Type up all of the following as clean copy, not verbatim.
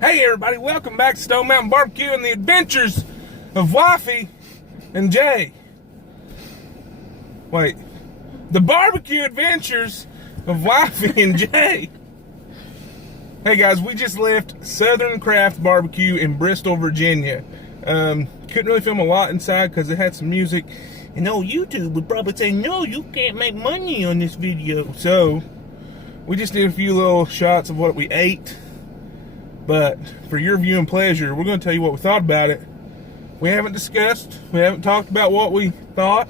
Hey everybody, welcome back to Stone Mountain Barbecue and the adventures of Wifey and Jay. Wait, the barbecue adventures of Wifey and Jay. Hey guys, we just left Southern Craft Barbecue in Bristol, Virginia. Couldn't really film a lot inside because it had some music, and YouTube would probably say, no, you can't make money on this video. So we just did a few little shots of what we ate. But for your viewing pleasure, we're going to tell you what we thought about it. We haven't talked about what we thought.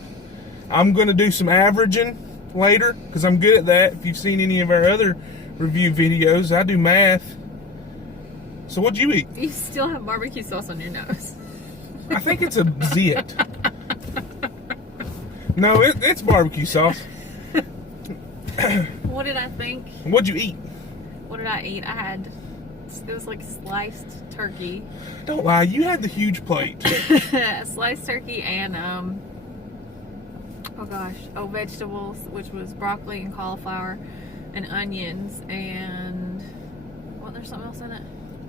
I'm going to do some averaging later because I'm good at that. If you've seen any of our other review videos, I do math. So what'd you eat? You still have barbecue sauce on your nose. I think it's a zit. No, it's barbecue sauce. What did I think? What'd you eat? What did I eat? It was like sliced turkey. Don't lie, you had the huge plate. Sliced turkey and vegetables, which was broccoli and cauliflower and onions and there's something else in it.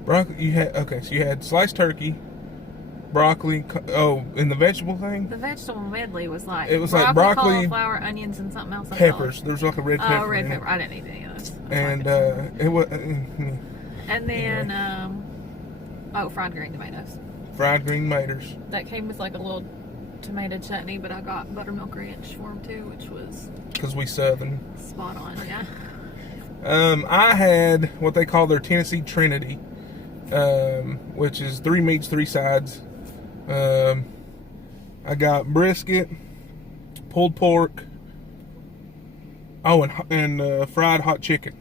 Broccoli. So you had sliced turkey, broccoli. And the vegetable thing. The vegetable medley was like broccoli, cauliflower, onions, and something else. Peppers. There was like a red pepper. Oh, red pepper. I didn't eat any of those. And it was. And then, fried green tomatoes. Fried green tomatoes. That came with like a little tomato chutney, but I got buttermilk ranch for them too, which was... Because we Southern. Spot on, yeah. I had what they call their Tennessee Trinity, which is 3 meats, 3 sides. I got brisket, pulled pork, and fried hot chicken.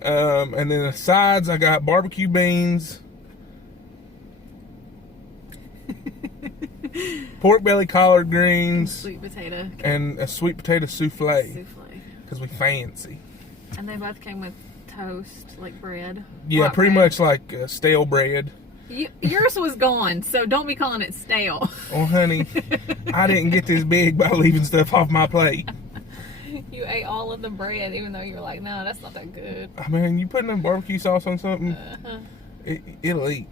And then the sides, I got barbecue beans, pork belly collard greens, sweet potato, and a sweet potato souffle. Because we fancy. And they both came with toast, like bread. Yeah, pretty much like stale bread. Yours was gone, so don't be calling it stale. Oh, honey, I didn't get this big by leaving stuff off my plate. You ate all of the bread, even though you were like, no, that's not that good. I mean, you put enough barbecue sauce on something, it'll eat.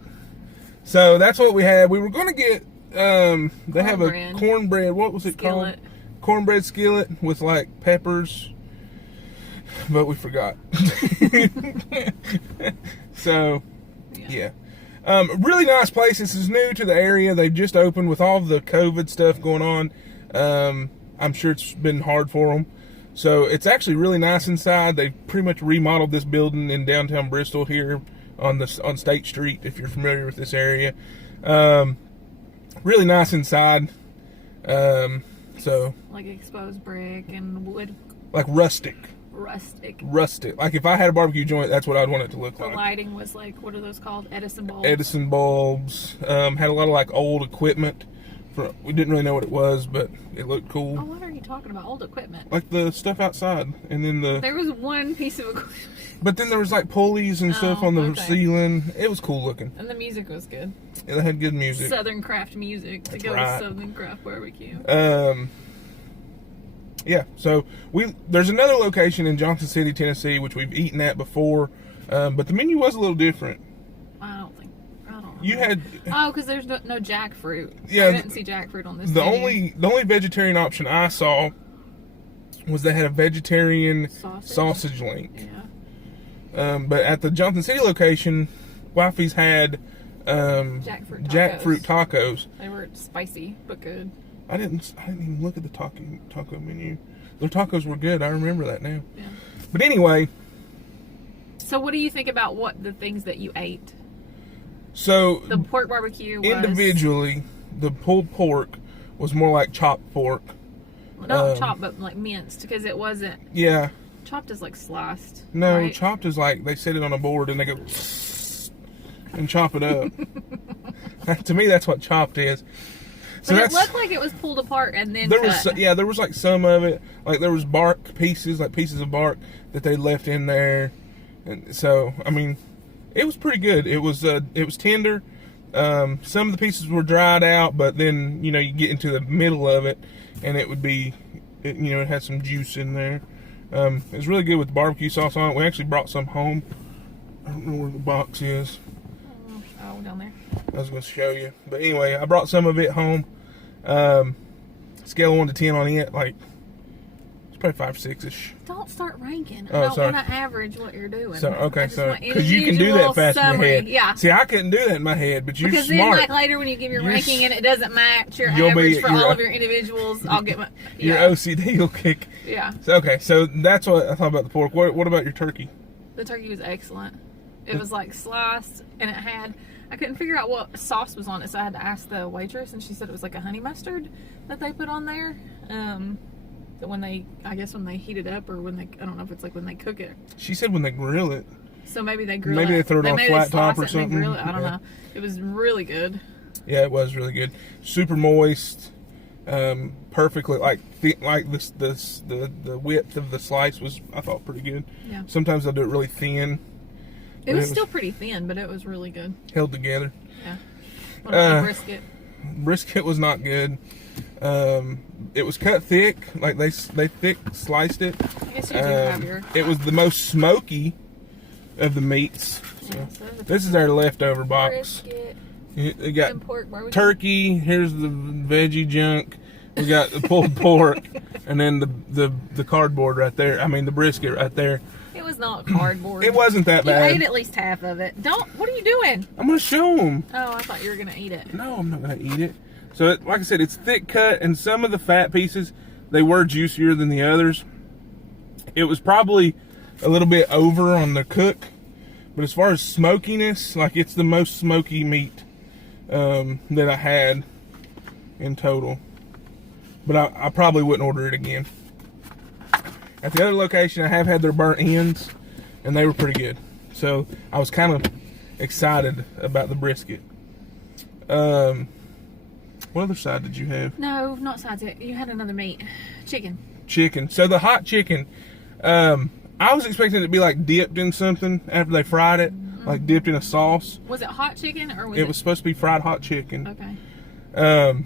So that's what we had. We were going to get, they have a cornbread, what was it called? Cornbread skillet with like peppers, but we forgot. So, yeah. Really nice place. This is new to the area. They've just opened with all the COVID stuff going on. I'm sure it's been hard for them. So it's actually really nice inside. They've pretty much remodeled this building in downtown Bristol here on State Street, if you're familiar with this area. Really nice inside. So like exposed brick and wood. Like rustic. Like if I had a barbecue joint, that's what I'd want it to look like. The lighting was like, what are those called? Edison bulbs. Had a lot of like old equipment. We didn't really know what it was, but it looked cool. Oh, what are you talking about? Old equipment? Like the stuff outside, and then there was one piece of equipment. But then there was like pulleys and stuff on the ceiling. It was cool looking. And the music was good. It had good music. Southern Craft music to go with Southern Craft Barbecue. Yeah. So there's another location in Johnson City, Tennessee, which we've eaten at before, but the menu was a little different. You had because there's no jackfruit. Yeah, I didn't see jackfruit on this. The only vegetarian option I saw was they had a vegetarian sausage link. Yeah. But at the Johnson City location, Wifey's had jackfruit tacos. They were spicy but good. I didn't even look at the taco menu. Their tacos were good. I remember that now. Yeah. But anyway. So what do you think about the things that you ate? So the pork barbecue was... Individually, the pulled pork was more like chopped pork. Not chopped, but like minced, because it wasn't... Yeah. Chopped is like sliced. No, right? Chopped is like they set it on a board and they go and chop it up. To me, that's what chopped is. So but it looked like it was pulled apart and then there was like some of it, like there was bark pieces, like pieces of bark that they left in there, and so I mean... It was pretty good. It was tender. Some of the pieces were dried out, but then you get into the middle of it, and it would be, it had some juice in there. It was really good with barbecue sauce on it. We actually brought some home. I don't know where the box is. Oh, down there. I was going to show you. But anyway, I brought some of it home. Scale of 1 to 10 on it, like, it's probably 5, 6-ish. Don't start ranking. Oh, I don't sorry. want to average what you're doing. So, okay, so, want because you can do that fast in your summary. head. Yeah. See, I couldn't do that in my head, but you're Because smart. then, like, later when you give your ranking and it doesn't match your You'll average be- for your- all of your individuals, I'll get my... Your Yeah. OCD will kick. Yeah. So, okay, so that's what I thought about the pork. What about your turkey? The turkey was excellent. It was, like, sliced, and it had... I couldn't figure out what sauce was on it, so I had to ask the waitress, and she said it was like a honey mustard that they put on there. That when they, I guess when they heat it up, or when they, I don't know if it's like when they cook it. She said when they grill it. So maybe they grill Maybe it. they throw it on maybe flat they top slice or it and they something. grill it. I don't Yeah. know. It was really good. Yeah, it was really good. Super moist. Perfectly, like the width of the slice was, I thought, pretty good. Yeah. Sometimes I'll do it really thin. It was still pretty thin, but it was really good. Held together. Yeah. What about the brisket? Brisket was not good. It was cut thick, like they thick sliced it. I guess you do have your... It was the most smoky of the meats. So, Yeah, so this is our leftover box. brisket, We got some pork, barbecue. turkey. Here's the veggie junk. We got the pulled pork, and then the cardboard right there. I mean the brisket right there. It was not cardboard. It wasn't that You bad. ate at least half of it. Don't... What are you doing? I'm gonna show them. Oh, I thought you were going to eat it. No, I'm not gonna eat it. So, like I said, it's thick cut, and some of the fat pieces, they were juicier than the others. It was probably a little bit over on the cook, but as far as smokiness, like it's the most smoky meat that I had in total. But I probably wouldn't order it again. At the other location, I have had their burnt ends, and they were pretty good. So I was kind of excited about the brisket. What other side did you have? No, not sides. You had another meat. Chicken. Chicken. So the hot chicken, I was expecting it to be like dipped in something after they fried it, like dipped in a sauce. Was it hot chicken or was it... It was supposed to be fried hot chicken. Okay.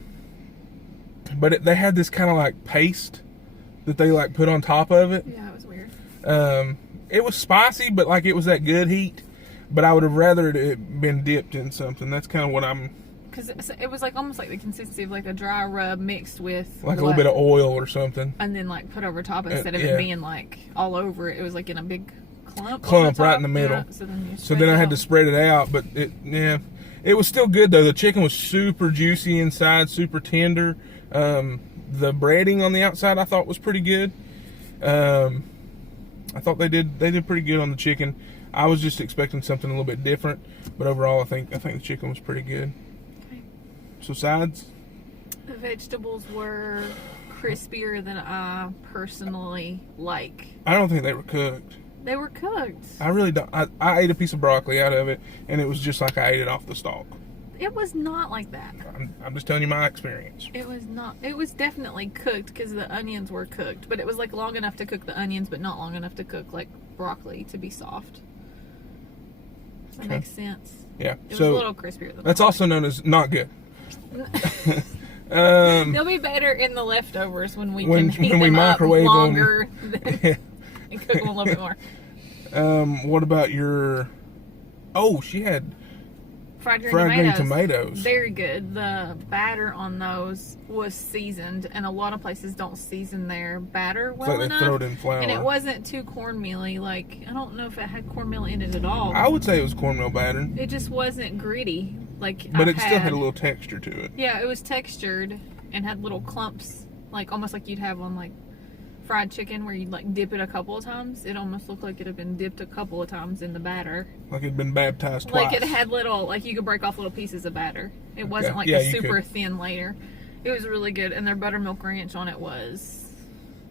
But they had this kind of like paste that they like put on top of it. Yeah, it was weird. It was spicy, but like it was that good heat. But I would have rather it been dipped in something. That's kind of what I'm... Because it was like almost like the consistency of like a dry rub mixed with... Like a little bit of oil or something. And then like put over top instead of yeah. it being like all over it. It was like in a big clump. Clump on right top, in the middle. yeah, so then, So then I had to spread it out, but it was still good though. The chicken was super juicy inside, super tender. The breading on the outside I thought was pretty good. I thought they did pretty good on the chicken. I was just expecting something a little bit different, but overall I think the chicken was pretty good. Okay. So sides? The vegetables were crispier than I personally like. I don't think they were cooked. They were cooked. I really don't. I ate a piece of broccoli out of it, and it was just like I ate it off the stalk. It was not like that. I'm just telling you my experience. It was not. It was definitely cooked because the onions were cooked, but it was like long enough to cook the onions, but not long enough to cook like broccoli to be soft. Does that make sense? Yeah. It was So a little crispier than that's also known as not good. They'll be better in the leftovers when we can heat when we them up microwave them. longer and cook them a little bit more. What about your... Oh, she had Fried green green tomatoes. tomatoes. Very good. The batter on those was seasoned, and a lot of places don't season their batter well like they enough. throw it in flour. And it wasn't too cornmealy. Like, I don't know if it had cornmeal in it at all. I would say it was cornmeal batter, It just wasn't gritty. Like, but it still had a little texture to it. Yeah, it was textured and had little clumps, like almost like you'd have on like fried chicken where you'd like dip it a couple of times. It almost looked like it had been dipped a couple of times in the batter. Like it'd been baptized twice. Like it had little, like you could break off little pieces of batter. It wasn't like Yeah, a you super could. thin layer. It was really good, and their buttermilk ranch on it was.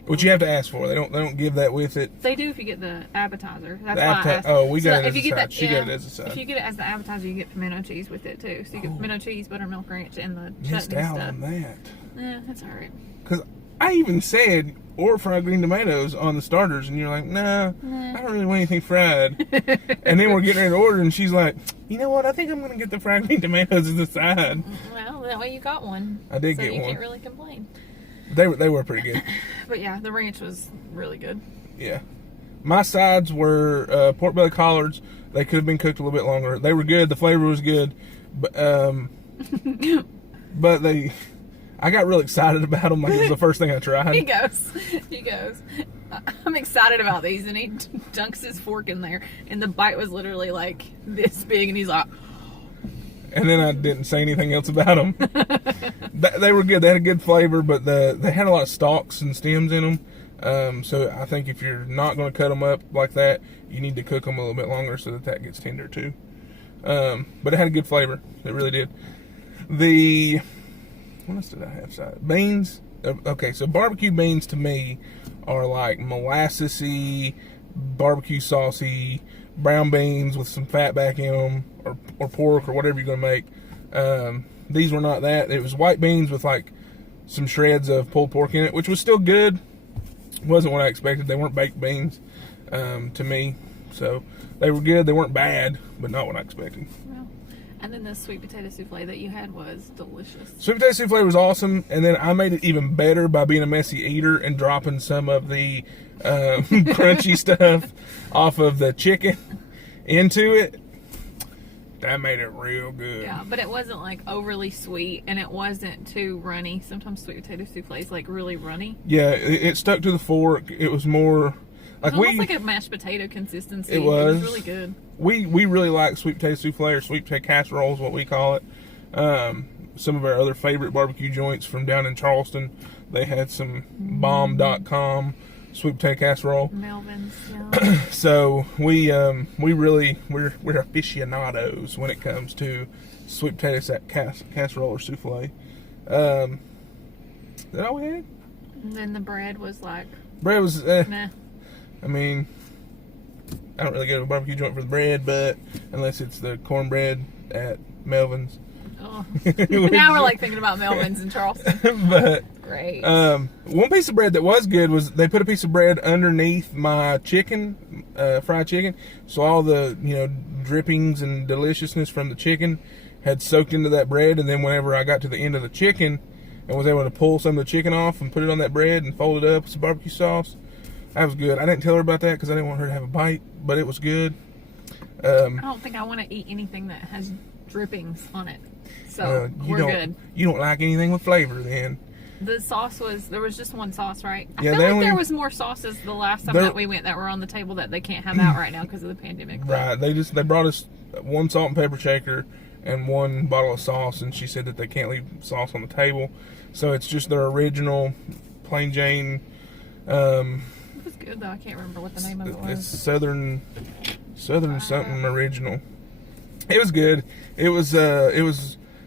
Which you have to ask for. They don't give that with it. They do if you get the appetizer. That's The why I appetizer. asked. Oh, we So got it if as you a get side. that, She yeah, got it as a side. If you get it as the appetizer, you get pimento cheese with it too. So you get pimento cheese, buttermilk ranch, and the Missed chutney out stuff. on that. Yeah, that's all right. Because I even said, or fried green tomatoes on the starters, and you're like, nah, I don't really want anything fried. And then we're getting ready to order, and she's like, you know what, I think I'm going to get the fried green tomatoes as a side. Well, that way you got one. I did so get you one. can't really complain. They were pretty good. But yeah, the ranch was really good. Yeah. My sides were pork belly collards. They could have been cooked a little bit longer. They were good. The flavor was good, but but I got real excited about them. Like it was the first thing I tried. He goes, I'm excited about these, and he dunks his fork in there, and the bite was literally like this big, and he's like. And then I didn't say anything else about them. They were good. They had a good flavor, but they had a lot of stalks and stems in them. So I think if you're not going to cut them up like that, you need to cook them a little bit longer so that gets tender too. But it had a good flavor. It really did. What else did I have? Side? Beans. Okay, so barbecue beans to me are like molassesy, barbecue saucy, brown beans with some fat back in them, or pork or whatever you're going to make. These were not that. It was white beans with like some shreds of pulled pork in it, which was still good. Wasn't what I expected. They weren't baked beans to me. So they were good. They weren't bad, but not what I expected. Well, and then the sweet potato souffle that you had was delicious. Sweet potato souffle was awesome. And then I made it even better by being a messy eater and dropping some of the crunchy stuff off of the chicken into it. That made it real good. Yeah, but it wasn't like overly sweet, and it wasn't too runny. Sometimes sweet potato souffle is like really runny. Yeah, it stuck to the fork. It was more like almost like a mashed potato consistency. It was really good. We really like sweet potato souffle or sweet potato casserole is what we call it. Some of our other favorite barbecue joints from down in Charleston, they had some bomb.com sweet potato casserole. Melvin's, yeah. So we're aficionados when it comes to sweet potato casserole or souffle. Is that all we had? And then the bread was like. Bread was nah. I mean, I don't really go to a barbecue joint for the bread, but unless it's the cornbread at Melvin's. Oh. Now we're like thinking about Melvin's in Charleston. But great. One piece of bread that was good was they put a piece of bread underneath my chicken, fried chicken, so all the drippings and deliciousness from the chicken had soaked into that bread. And then whenever I got to the end of the chicken and was able to pull some of the chicken off and put it on that bread and fold it up with some barbecue sauce, that was good. I didn't tell her about that because I didn't want her to have a bite, but it was good. I don't think I want to eat anything that has drippings on it. So we're good. You don't like anything with flavor then. The sauce there was just one sauce, right? I Yeah, feel like there was more sauces the last time that we went that were on the table that they can't have out right now because of the pandemic. Right. They brought us one salt and pepper shaker and one bottle of sauce, and she said that they can't leave sauce on the table. So it's just their original plain Jane. It was good though. I can't remember what the name of it was. It's Southern something original. It was good. It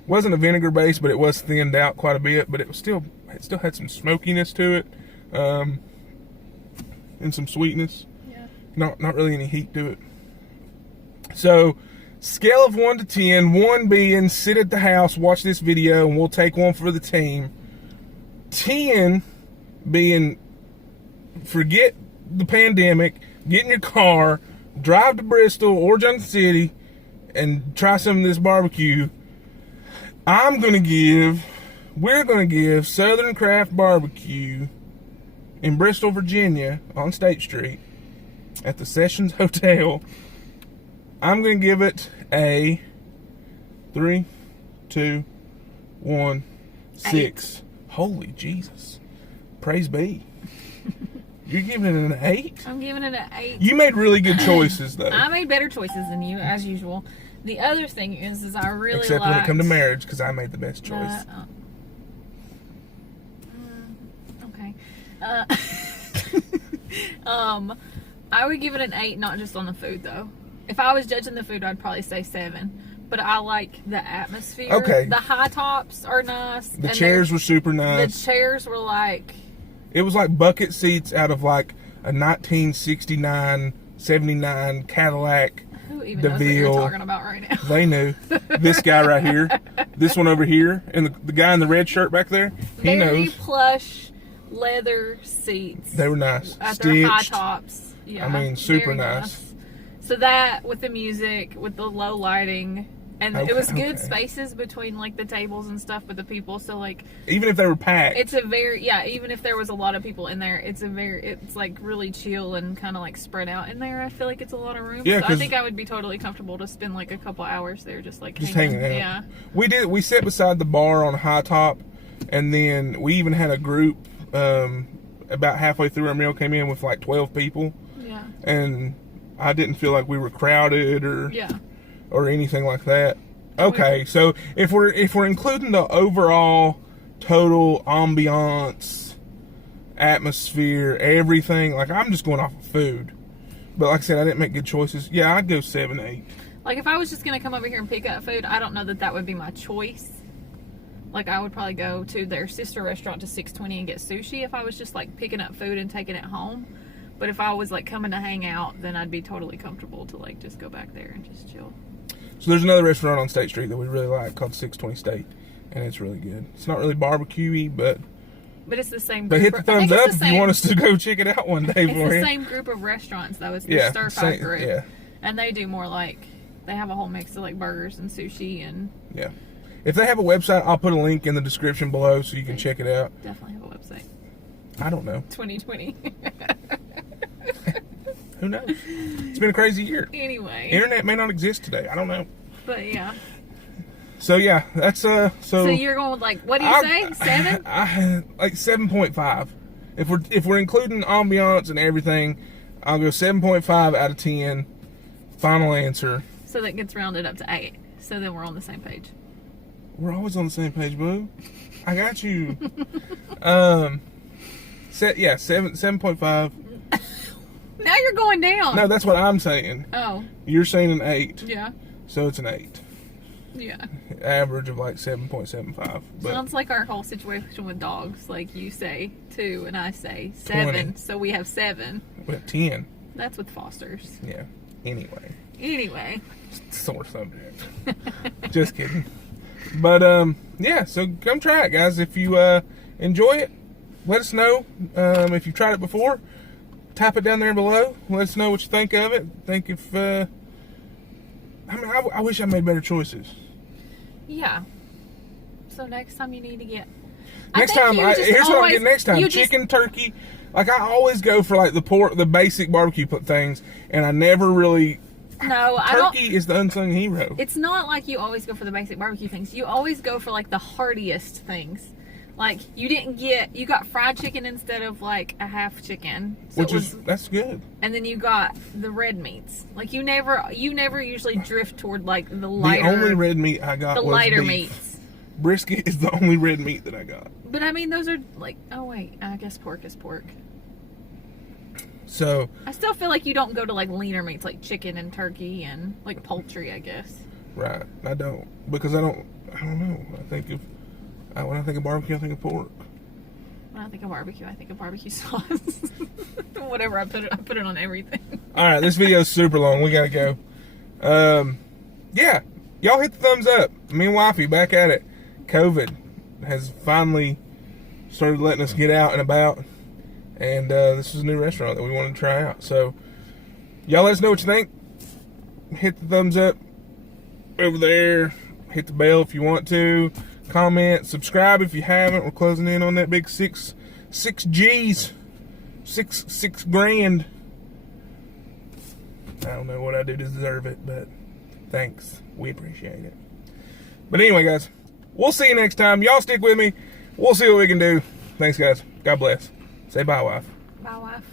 wasn't a vinegar base, but it was thinned out quite a bit. But it still had some smokiness to it, and some sweetness. Yeah. Not really any heat to it. So, scale of 1 to 10. 1 being sit at the house, watch this video, and we'll take one for the team. 10 being forget the pandemic, get in your car, drive to Bristol or Junction City, and try some of this barbecue. We're going to give Southern Craft Barbecue in Bristol, Virginia on State Street at the Sessions Hotel. I'm going to give it a 3, 2, 1, 6. Holy Jesus. Praise be. You're giving it an 8? I'm giving it an 8. You made really good choices, though. I made better choices than you, as usual. The other thing is I really Except when it comes to marriage, because I made the best choice. Okay. I would give it an 8, not just on the food, though. If I was judging the food, I'd probably say 7. But I like the atmosphere. Okay. The high tops are nice. The chairs were super nice. The chairs were like... It was like bucket seats out of like a 1969, 79 Cadillac. Who even knows what you're talking about right now? They knew. This guy right here. This one over here. And the guy in the red shirt back there. He knows. Very plush leather seats. They were nice. At their high tops. Yeah, I mean, super nice. So that, with the music, with the low lighting, And Okay, it was good okay. spaces between like the tables and stuff with the people. So like Even if they were packed. it's a very even if there was a lot of people in there, it's like really chill and kind of like spread out in there. I feel like it's a lot of room. Yeah, so I 'cause- think I would be totally comfortable to spend like a couple hours there just hanging out. Yeah. We sat beside the bar on High Top, and then we even had a group about halfway through our meal came in with like 12 people, Yeah. and I didn't feel like we were crowded Yeah. or anything like that. Okay, so if we're including the overall total ambiance, atmosphere, everything, like I'm just going off of food. But like I said, I didn't make good choices. Yeah, I'd go 7, 8. Like if I was just gonna come over here and pick up food, I don't know that would be my choice. Like I would probably go to their sister restaurant to 620 and get sushi if I was just like picking up food and taking it home. But if I was like coming to hang out, then I'd be totally comfortable to like just go back there and just chill. So there's another restaurant on State Street that we really like called 620 State, and it's really good. It's not really barbecue-y, but it's the same but group. hit the I think thumbs it's up the if you same- want us to go check it out one day It's for the you. same group of restaurants though. It's the Yeah, Stir Fry same- group. yeah. And they do more like they have a whole mix of like burgers and sushi and Yeah. If they have a website, I'll put a link in the description below so you can check it out. definitely have a website. I don't know. 2020. Who knows? It's been a crazy year. Anyway. Internet may not exist today. I don't know. But yeah. So yeah, that's So you're going with like what do you say? 7? I like 7.5. If we're including ambiance and everything, I'll go 7.5 out of 10. Final answer. So that gets rounded up to 8. So then we're on the same page. We're always on the same page, boo. I got you. 7.5. Now you're going down. No, that's what I'm saying. Oh, You're saying an 8. yeah. So it's an 8. Yeah. Average of like 7.75. But Sounds like our whole situation with dogs. Like you say 2 and I say 7. 20. So we have 7. we have 10. That's with Fosters. Yeah. Anyway. Sore subject. Just kidding. But yeah, so come try it, guys. If you enjoy it, let us know. If you've tried it before, type it down there below. Let us know what you think of it. Think if I wish I made better choices. Yeah. So next time you need to get. Next time, here's what I get next time: chicken, turkey. Like I always go for like the basic barbecue things, and I never really. No, I don't. Turkey is the unsung hero. It's not like you always go for the basic barbecue things. You always go for like the heartiest things. Like you got fried chicken instead of like a half chicken, so That's good. and then you got the red meats. Like you never usually drift toward like the lighter. The only red meat I got the was lighter beef. meats. Brisket is the only red meat that I got. But I mean, those are like, oh wait, I guess pork is pork. So I still feel like you don't go to like leaner meats like chicken and turkey and like poultry, I guess. right, I don't because I don't know. When I think of barbecue, I think of pork. When I think of barbecue sauce. Whatever, I put it on everything. All right, this video is super long. We gotta go. Yeah, y'all hit the thumbs up. Me and Wifey back at it. COVID has finally started letting us get out and about, and this is a new restaurant that we wanted to try out. So y'all let us know what you think. Hit the thumbs up over there. Hit the bell if you want to. Comment, subscribe if you haven't. We're closing in on that big six G's, six grand. I don't know what I do to deserve it, but thanks. We appreciate it. But anyway, guys, we'll see you next time. Y'all stick with me. We'll see what we can do. Thanks, guys. God bless. Say bye, wife. Bye, wife.